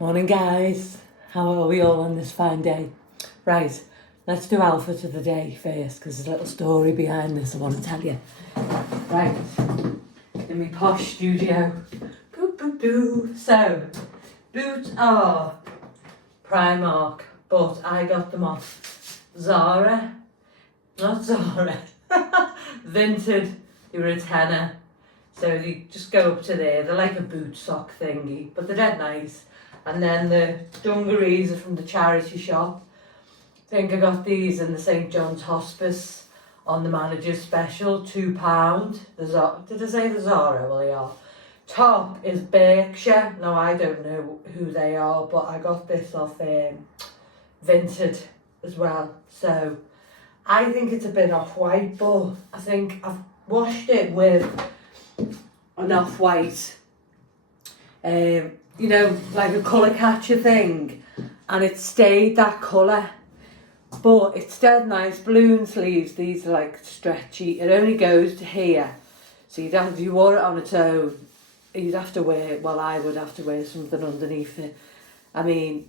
Morning guys, how are we all on this fine day? Right, let's do alpha to the day first because there's a little story behind this I want to tell you. Right, in my posh studio. So, boots are Primark, but I got them off Zara. Not Zara, Vinted. They were a tenner. So they just go up to there. They're like a boot sock thingy, but they're dead nice. And then the dungarees are from the charity shop. I think I got these in the St John's Hospice on the manager's special, £2. Did I say the Zara? Well, they are. Top is Berkshire. Now, I don't know who they are, but I got this off Vinted as well. So I think it's a bit off-white, but I think I've washed it with an off-white, you know, like a colour catcher thing, and it stayed that colour, but it's dead nice. Balloon sleeves, these are like stretchy, it only goes to here, so you'd have, if you wore it on its own, you'd have to wear, well, I would have to wear something underneath it. I mean,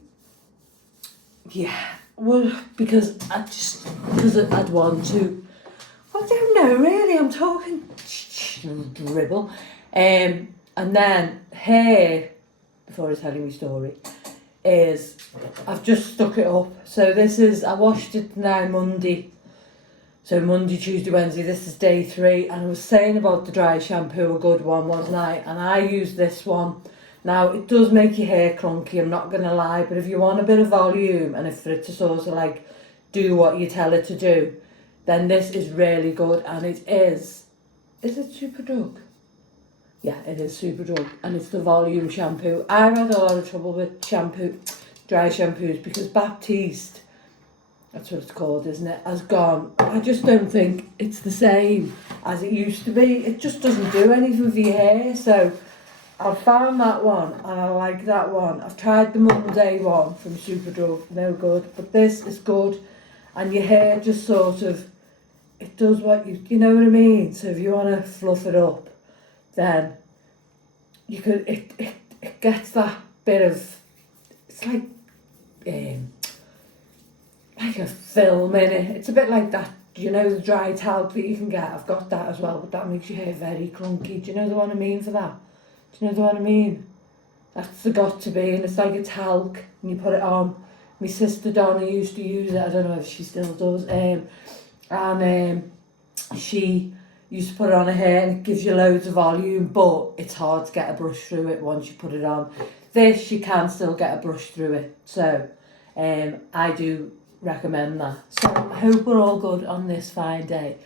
yeah, well, because I'd want to, I don't know really, I'm talking dribble. And then here, before I tell you my story, is I've just stuck it up. So this is, I washed it now Monday. So Monday, Tuesday, Wednesday, this is day 3. And I was saying about the dry shampoo, a good one, wasn't I? And I use this one. Now, it does make your hair clunky, I'm not going to lie. But if you want a bit of volume and if for it to sort of like do what you tell it to do, then this is really good. And it is it Superdrug? Yeah, it is Superdrug, and it's the volume shampoo. I've had a lot of trouble with dry shampoos, because Baptiste, that's what it's called, isn't it, has gone. I just don't think it's the same as it used to be. It just doesn't do anything for your hair. So I've found that one, and I like that one. I've tried the Monday one from Superdrug, no good, but this is good, and your hair just sort of, it does what you know what I mean? So if you want to fluff it up, then you could, it gets that bit of, it's like a film in it. It's a bit like that, you know, the dry talc that you can get. I've got that as well, but that makes your hair very clunky. Do you know the one I mean for that? Do you know the one I mean? That's the got to be, and it's like a talc, and you put it on. My sister Donna used to use it, I don't know if she still does, and she used to put it on her hair, and it gives you loads of volume, but it's hard to get a brush through it once you put it on. This, you can still get a brush through it, so I do recommend that. So I hope we're all good on this fine day.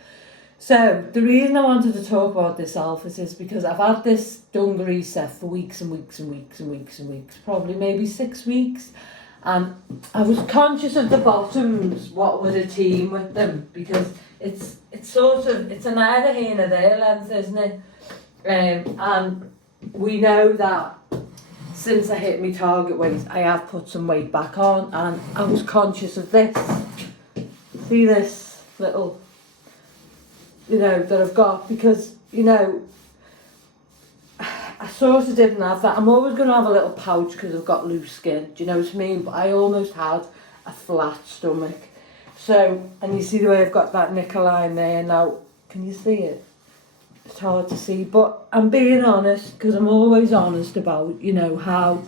So the reason I wanted to talk about this alphas is because I've had this dungaree set for weeks and weeks and weeks and weeks and weeks, probably maybe 6 weeks, and I was conscious of the bottoms, what were the team with them, because it's sort of, it's a neither here nor there length, isn't it? And we know that since I hit my target weight, I have put some weight back on, and I was conscious of this. See this little, you know, that I've got, because, you know, I sort of didn't have that. I'm always going to have a little pouch because I've got loose skin, do you know what I mean? But I almost had a flat stomach. So, and you see the way I've got that line there now, can you see it? It's hard to see, but I'm being honest, because I'm always honest about, you know, how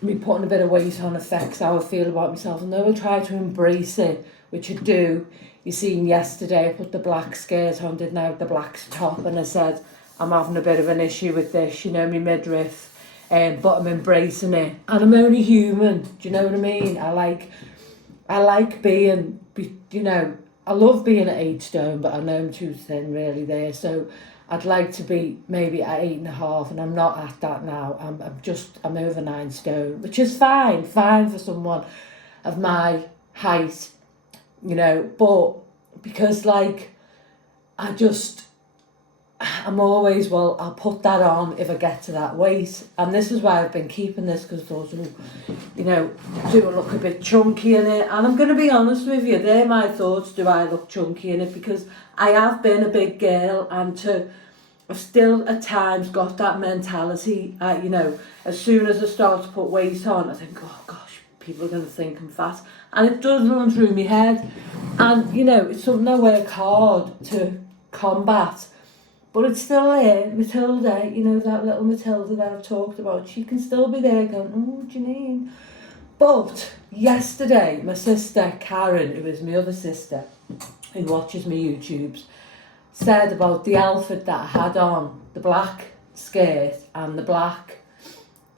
me putting a bit of weight on affects how I feel about myself, and though I try to embrace it, which I do. You seen yesterday I put the black skirt on, didn't I, with the black top, and I said I'm having a bit of an issue with this, you know, my midriff, but I'm embracing it, and I'm only human, do you know what I mean? I like being, you know, I love being at 8 stone, but I know I'm too thin really there, so I'd like to be maybe at 8.5, and I'm not at that now. I'm over 9 stone, which is fine for someone of my height, you know, but because like, I'm always, well, I'll put that on if I get to that weight. And this is why I've been keeping this, because I thought, you know, do I look a bit chunky in it? And I'm going to be honest with you, they're my thoughts, do I look chunky in it? Because I have been a big girl, and to I've still at times got that mentality, you know, as soon as I start to put weight on, I think, oh gosh, people are going to think I'm fat. And it does run through my head. And, you know, it's something I work hard to combat. But it's still there. Matilda, you know, that little Matilda that I've talked about, she can still be there going, oh, Janine. But yesterday, my sister, Karen, who is my other sister, who watches my YouTubes, said about the outfit that I had on, the black skirt and the black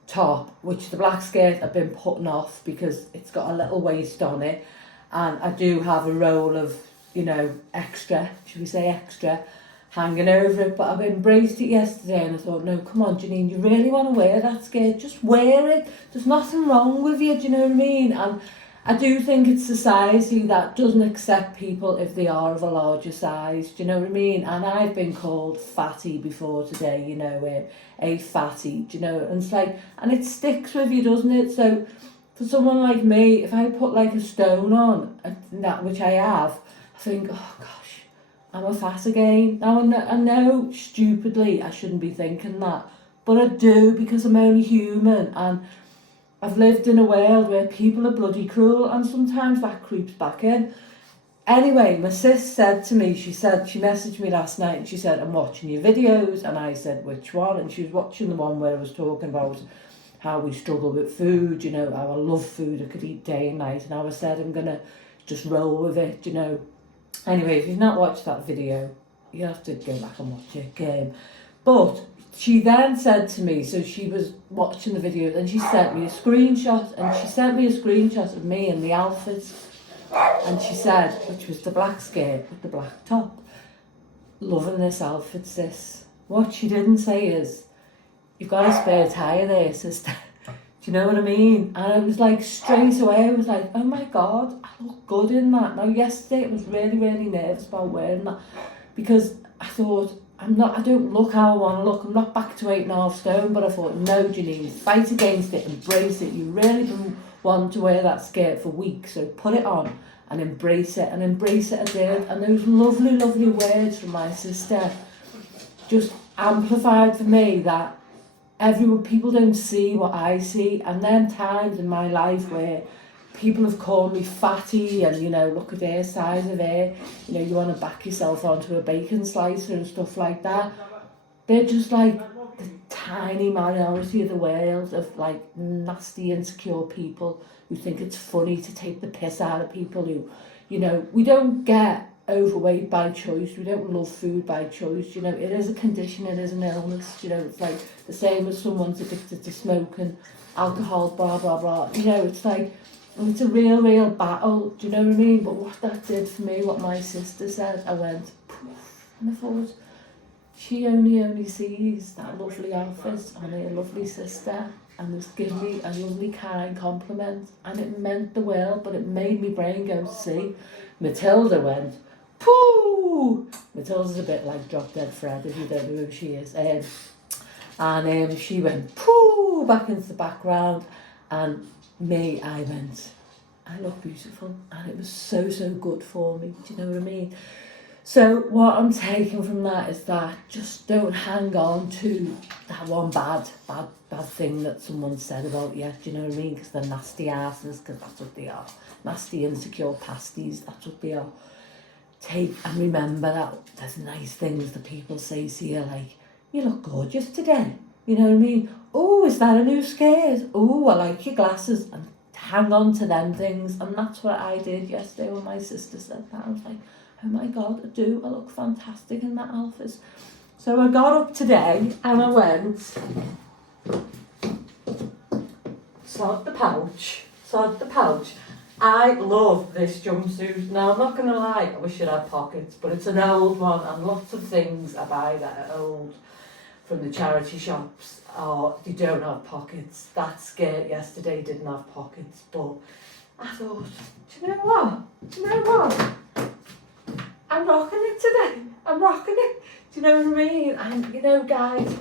top, which the black skirt I've been putting off because it's got a little waist on it, and I do have a roll of, you know, extra, should we say extra, hanging over it, but I've embraced it yesterday and I thought, no, come on, Janine, you really want to wear that skirt, just wear it, there's nothing wrong with you, do you know what I mean? And I do think it's society that doesn't accept people if they are of a larger size, do you know what I mean? And I've been called fatty before today, you know, a fatty, do you know, and it's like, and it sticks with you, doesn't it? So for someone like me, if I put like a stone on, that which I have, I think, oh gosh, I'm a fat again. Now I know stupidly I shouldn't be thinking that, but I do because I'm only human, and I've lived in a world where people are bloody cruel, and sometimes that creeps back in. Anyway, my sis said to me, she messaged me last night and she said, I'm watching your videos, and I said, which one? And she was watching the one where I was talking about how we struggle with food, you know, how I love food, I could eat day and night, and I said I'm going to just roll with it, you know. Anyway, if you've not watched that video, you have to go back and watch it. But she then said to me, so she was watching the video and she sent me a screenshot, of me in the outfits, and she said, which was the black skirt with the black top, loving this outfit, sis. What she didn't say is, you've got a spare tyre there, sister. Do you know what I mean? And I was like, straight away, I was like, oh my God, I look good in that. Now, yesterday, I was really, really nervous about wearing that because I thought, I don't look how I want to look. I'm not back to 8.5 stone, but I thought, no, Janine, fight against it, embrace it. You really been wanting to wear that skirt for weeks, so put it on and embrace it. And embrace it I did. And those lovely, lovely words from my sister just amplified for me that people don't see what I see, and then times in my life where people have called me fatty and, you know, look at their size of hair, you know, you want to back yourself onto a bacon slicer and stuff like that. They're just like the tiny minority of the world of like nasty, insecure people who think it's funny to take the piss out of people who, you know, we don't get overweight by choice, we don't love food by choice, you know, it is a condition, it is an illness, you know, it's like the same as someone's addicted to smoking, alcohol, blah blah blah, you know, it's like, it's a real battle, do you know what I mean? But what that did for me, what my sister said, I went poof, and I thought, she only sees that lovely outfit on her lovely sister, and was giving me a lovely kind compliment, and it meant the world, but it made me brain go, see. Matilda went, pooh! Matilda's a bit like Drop Dead Fred, if you don't know who she is. And she went, pooh, back into the background. And me, I went, I look beautiful. And it was so good for me. Do you know what I mean? So what I'm taking from that is that just don't hang on to that one bad thing that someone said about you. Do you know what I mean? Because they're nasty asses, because that's what they are. Nasty, insecure pasties, that's what they are. Take and remember that there's nice things that people say to you, like, you look gorgeous today. You know what I mean? Oh, is that a new skirt? Oh, I like your glasses. And hang on to them things. And that's what I did yesterday when my sister said that. I was like, oh my God, I look fantastic in that outfit. So I got up today and I went, sod the pouch. I love this jumpsuit. Now, I'm not going to lie, I wish it had pockets, but it's an old one, and lots of things I buy that are old from the charity shops, or they don't have pockets. That skirt yesterday didn't have pockets, but I thought, do you know what? I'm rocking it today. I'm rocking it. Do you know what I mean? And, you know, guys,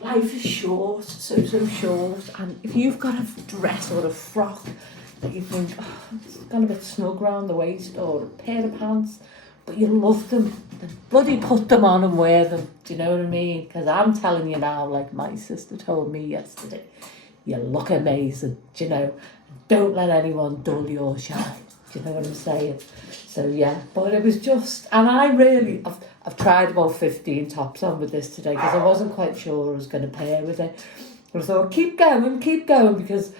life is short, so short, and if you've got a dress or a frock that you think, oh, it's gone a bit snug round the waist, or a pair of pants but you love them. Bloody put them on and wear them. Do you know what I mean? Because I'm telling you now, like my sister told me yesterday, you look amazing. Do you know? Don't let anyone dull your shine. Do you know what I'm saying? So yeah, but it was just, and I've tried about 15 tops on with this today because I wasn't quite sure I was going to pair with it. But I thought, keep going, because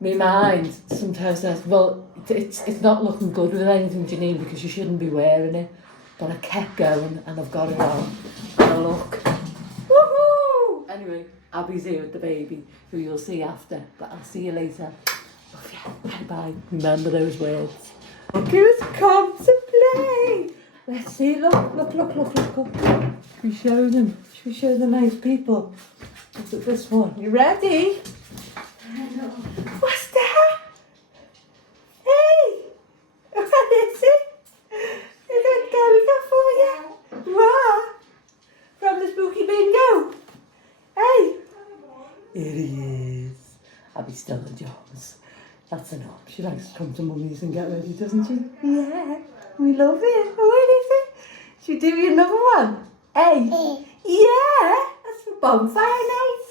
my mind sometimes says, well, it's not looking good with anything, Janine, because you shouldn't be wearing it. But I kept going and I've got it on. And look. Woohoo! Anyway, Abby's here with the baby, who you'll see after. But I'll see you later. Love you. Bye-bye. Remember those words. Look who's come to play. Let's see. Look. Should we show them? Should we show the nice people? Look at this one. You ready? What's that? Hey! What is it? Is that Gallagher for you? What? From the spooky bingo? Hey! Here he is. Abby's still in Jones. That's enough. She likes to come to mummy's and get ready, doesn't she? Yeah, we love it. What is it? Should we do you another one? Hey? Yeah! That's for bonfire night.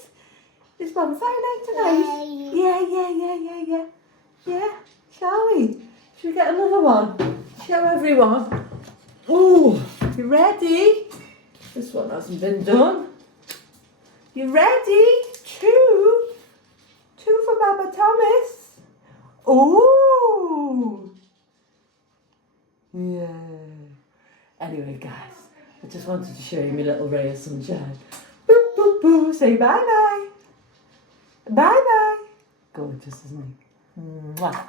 Is bonfire night tonight? Yeah. Yeah, shall we? Should we get another one? Show everyone. Oh, you ready? This one hasn't been done. You ready? Two for Baba Thomas. Ooh. Yeah. Anyway, guys, I just wanted to show you my little ray of sunshine. Boop, boop, boop. Say bye-bye. Bye-bye. Gorgeous, isn't he? Mwah.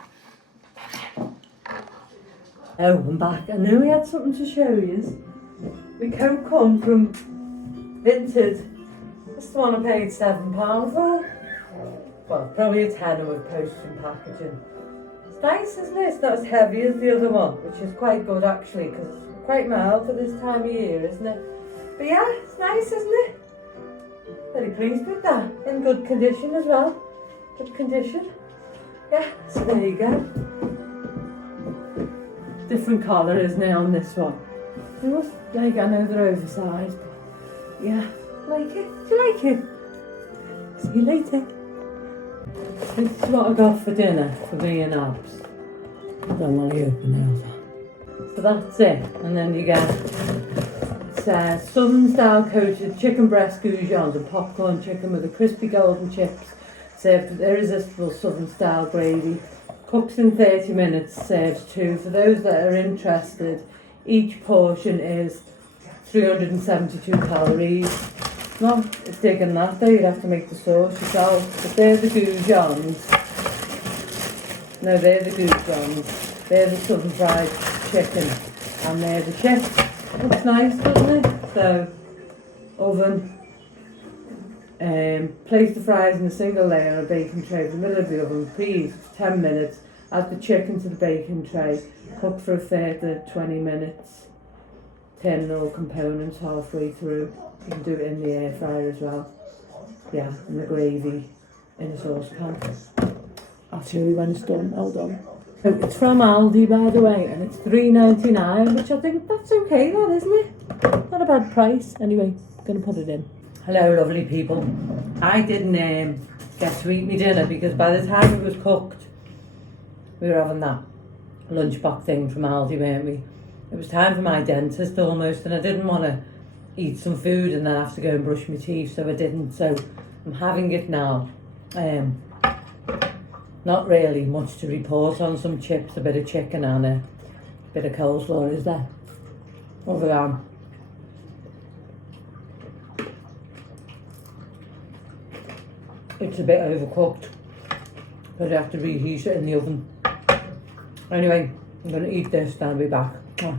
Oh, I'm back. I knew we had something to show you. My coat come from Vinted. This is the one I paid £7 for. Well, probably a tenner with postage and packaging. It's nice, isn't it? It's not as heavy as the other one, which is quite good actually, because it's quite mild for this time of year, isn't it? But yeah, it's nice, isn't it? Very pleased with that. In good condition as well. Good condition. Yeah, so there you go. Different colour, isn't it, on this one? It was like, I know they're oversized, but yeah, like it. Do you like it? See you later. This is what I got for dinner for me and Abs. I don't want to open those up. So that's it, and then you get southern style coated chicken breast goujons and popcorn chicken with the crispy golden chips, served with irresistible southern style gravy. Cooks in 30 minutes, serves 2. For those that are interested, each portion is 372 calories. Not digging that though, you'd have to make the sauce yourself. But they're the goujons. No, they're the goujons. They're the southern fried chicken. And they're the chips. Looks nice, doesn't it? So, oven. Place the fries in a single layer on a baking tray in the middle of the oven. Preheat for 10 minutes. Add the chicken to the baking tray. Cook for a further 20 minutes. Turn all components halfway through. You can do it in the air fryer as well. Yeah, and the gravy in a saucepan. I'll show you when it's done. Hold on. So it's from Aldi, by the way, and it's $3.99, which I think that's okay, that isn't it? Not a bad price. Anyway, I'm gonna put it in. Hello, lovely people. I didn't get to eat my dinner because by the time it was cooked, we were having that lunchbox thing from Aldi, weren't we? It was time for my dentist almost, and I didn't want to eat some food and then have to go and brush my teeth, so I didn't. So I'm having it now. Not really much to report on. Some chips, a bit of chicken and a bit of coleslaw, is there? Over there. It's a bit overcooked, but I have to reheat it in the oven. Anyway, I'm going to eat this and I'll be back. Do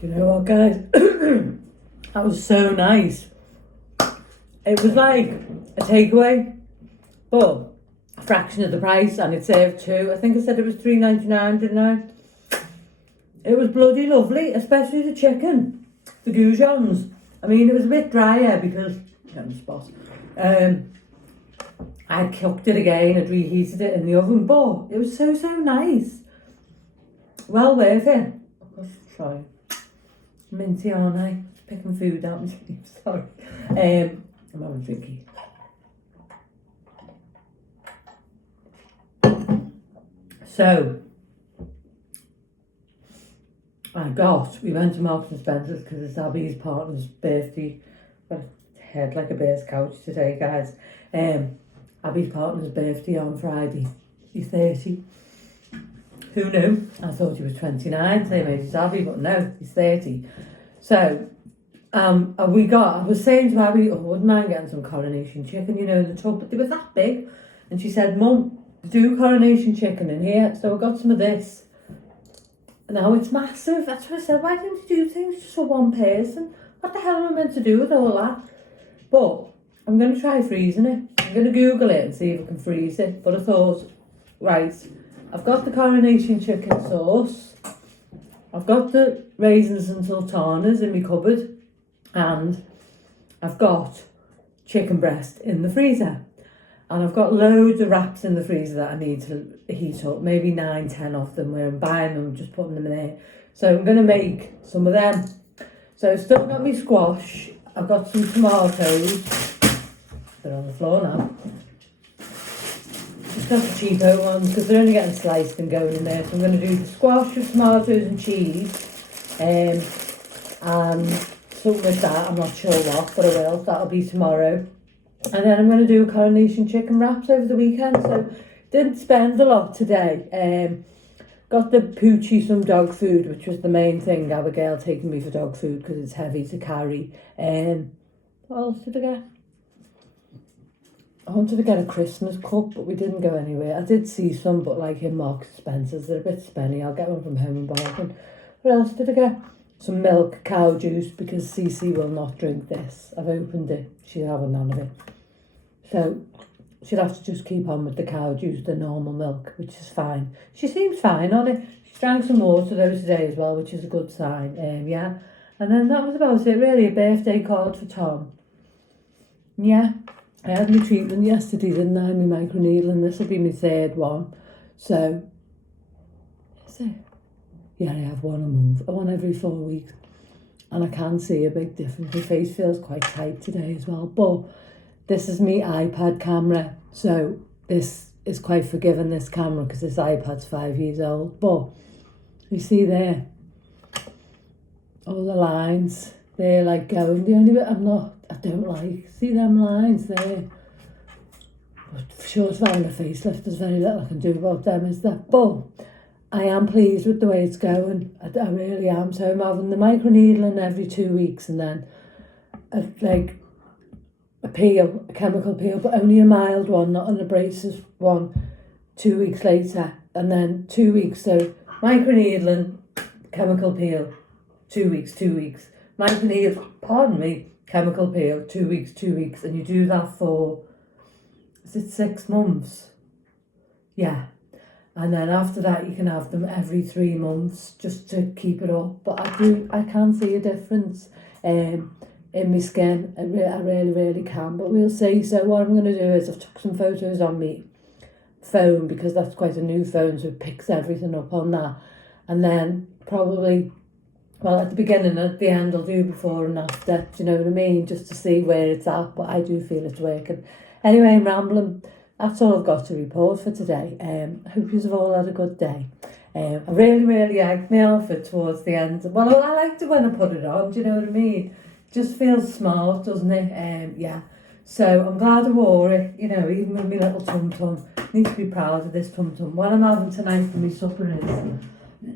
you know what, guys? That was so nice. It was like a takeaway, but a fraction of the price, and it served 2. I think I said it was $3.99, didn't I? It was bloody lovely, especially the chicken, the goujons. I mean, it was a bit drier because on the spot. I cooked it again and reheated it in the oven, but it was so nice. Well worth it. trying. Minty, aren't I? Picking food out my sleeve, sorry. I'm having a drinky. So, we went to Marks and Spencer's because it's Abby's partner's birthday. Got a head like a bear's couch today, guys. Abby's partner's birthday on Friday. He's 30. Who knew? I thought he was 29, same age as Abby, but no, he's 30. So, I was saying to Abby, I wouldn't mind getting some coronation chicken, you know, in the tub, but they were that big. And she said, Mum, do coronation chicken in here. So I got some of this. And now it's massive. That's what I said. Why don't you do things just for one person? What the hell am I meant to do with all that? But I'm going to try freezing it. I'm going to Google it and see if I can freeze it. But I thought, right, I've got the coronation chicken sauce. I've got the raisins and sultanas in my cupboard. And I've got chicken breast in the freezer. And I've got loads of wraps in the freezer that I need to heat up. Maybe 9, 10 of them where I'm buying them, just putting them in there. So I'm going to make some of them. So I've still got my squash. I've got some tomatoes. They're on the floor now. Just got the cheapo ones because they're only getting sliced and going in there. So I'm going to do the squash with tomatoes and cheese. And something like that. I'm not sure what, but I will. That'll be tomorrow. And then I'm going to do coronation chicken wraps over the weekend. So didn't spend a lot today. Got the Poochie some dog food, which was the main thing. Abigail taking me for dog food because it's heavy to carry. What else did I get? I wanted to get a Christmas cup, but we didn't go anywhere. I did see some, but like in Marks and Spencer's, they're a bit spenny. I'll get one from Home and Bargain. What else did I get? Some milk, cow juice, because Cece will not drink this. I've opened it. She'll have none of it. So she'll have to just keep on with the cow juice, the normal milk, which is fine. She seems fine on it. She drank some water though today as well, which is a good sign. Yeah. And then that was about it, really. A birthday card for Tom. Yeah. I had my treatment yesterday, didn't I? My microneedling. This will be my third one. So, is it? Yeah, I have one a month. One every 4 weeks. And I can see a big difference. My face feels quite tight today as well. But this is my iPad camera. So this is quite forgiving, this camera, because this iPad's 5 years old. But you see there, all the lines, they're like going. The only bit I don't like, see them lines there. But for sure, it's having a facelift. There's very little I can do about them, is there? But I am pleased with the way it's going. I really am. So I'm having the microneedling every 2 weeks and then a chemical peel, but only a mild one, not an abrasive one, 2 weeks later. And then 2 weeks, so microneedling, chemical peel, 2 weeks. Microneedling, chemical peel, 2 weeks. And you do that for, is it 6 months? Yeah. And then after that, you can have them every 3 months just to keep it up. But I can see a difference in my skin. I really can. But we'll see. So what I'm going to do is I've took some photos on my phone because that's quite a new phone, so it picks everything up on that. And then probably, well, at the beginning and at the end, I'll do before and after. Do you know what I mean? Just to see where it's at. But I do feel it's working. Anyway, I'm rambling. That's all I've got to report for today. I hope you've all had a good day. I really egged my outfit towards the end. Well, I liked it when I put it on, do you know what I mean? It just feels smart, doesn't it? Yeah. So I'm glad I wore it, you know, even with my little tum-tum. I need to be proud of this tum-tum. What I'm having tonight for my supper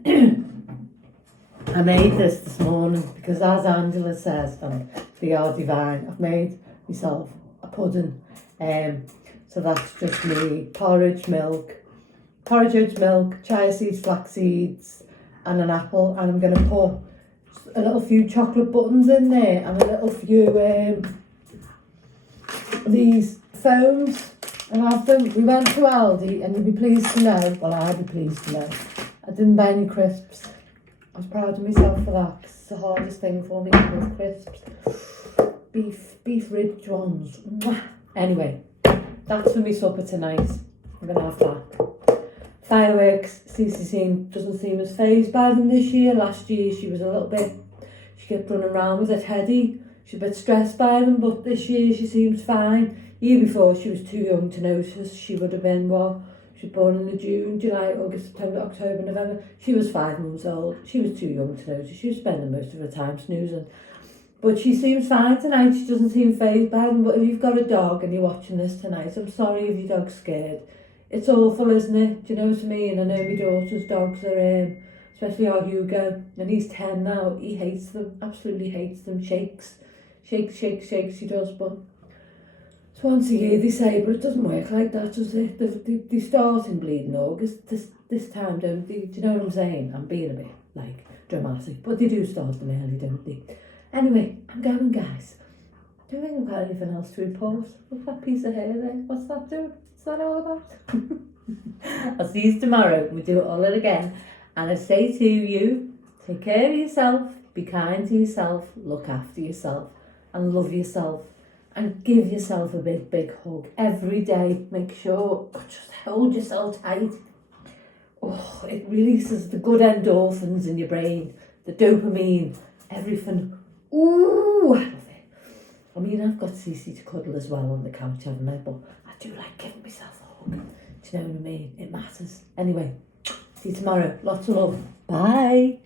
is... I made this morning because, as Angela says, and they are divine, I've made myself a pudding. So that's just me, porridge, oat milk, chia seeds, flax seeds, and an apple. And I'm going to put a little few chocolate buttons in there and a little few these foams and have them. We went to Aldi and you'd be pleased to know, well, I'd be pleased to know, I didn't buy any crisps. I was proud of myself for that because it's the hardest thing for me with crisps. Beef ridge ones. Mwah. Anyway. That's for me supper tonight. I'm going to have that. Fireworks, doesn't seem as phased by them this year. Last year she was a little bit, she kept running around with her teddy. She's a bit stressed by them, but this year she seems fine. Year before she was too young to notice. She would have been, well, she was born in the June, July, August, September, October, November. She was 5 months old. She was too young to notice. She was spending most of her time snoozing. But she seems fine tonight. She doesn't seem phased by them. But if you've got a dog and you're watching this tonight, I'm sorry if your dog's scared. It's awful, isn't it? Do you know what I mean? I know my daughter's dogs are, especially our Hugo, and he's 10 now. He hates them, absolutely hates them. Shakes, he does. But it's once a year, they say, but it doesn't work like that, does it? They start in bleeding August this time, don't they? Do you know what I'm saying? I'm being a bit, dramatic, but they do start them early, don't they? Anyway, I'm going, guys. Do you think I've got anything else to report? Look at that piece of hair there. What's that doing? What's that all about? I'll see you tomorrow. We'll do it all again. And I say to you, take care of yourself, be kind to yourself, look after yourself, and love yourself. And give yourself a big, big hug every day. Make sure, just hold yourself tight. Oh, it releases the good endorphins in your brain, the dopamine, everything. Ooh, I love it. I mean, I've got Cece to cuddle as well on the couch, haven't I? But I do like giving myself a hug. Do you know what I mean? It matters. Anyway, see you tomorrow. Lots of love. Bye.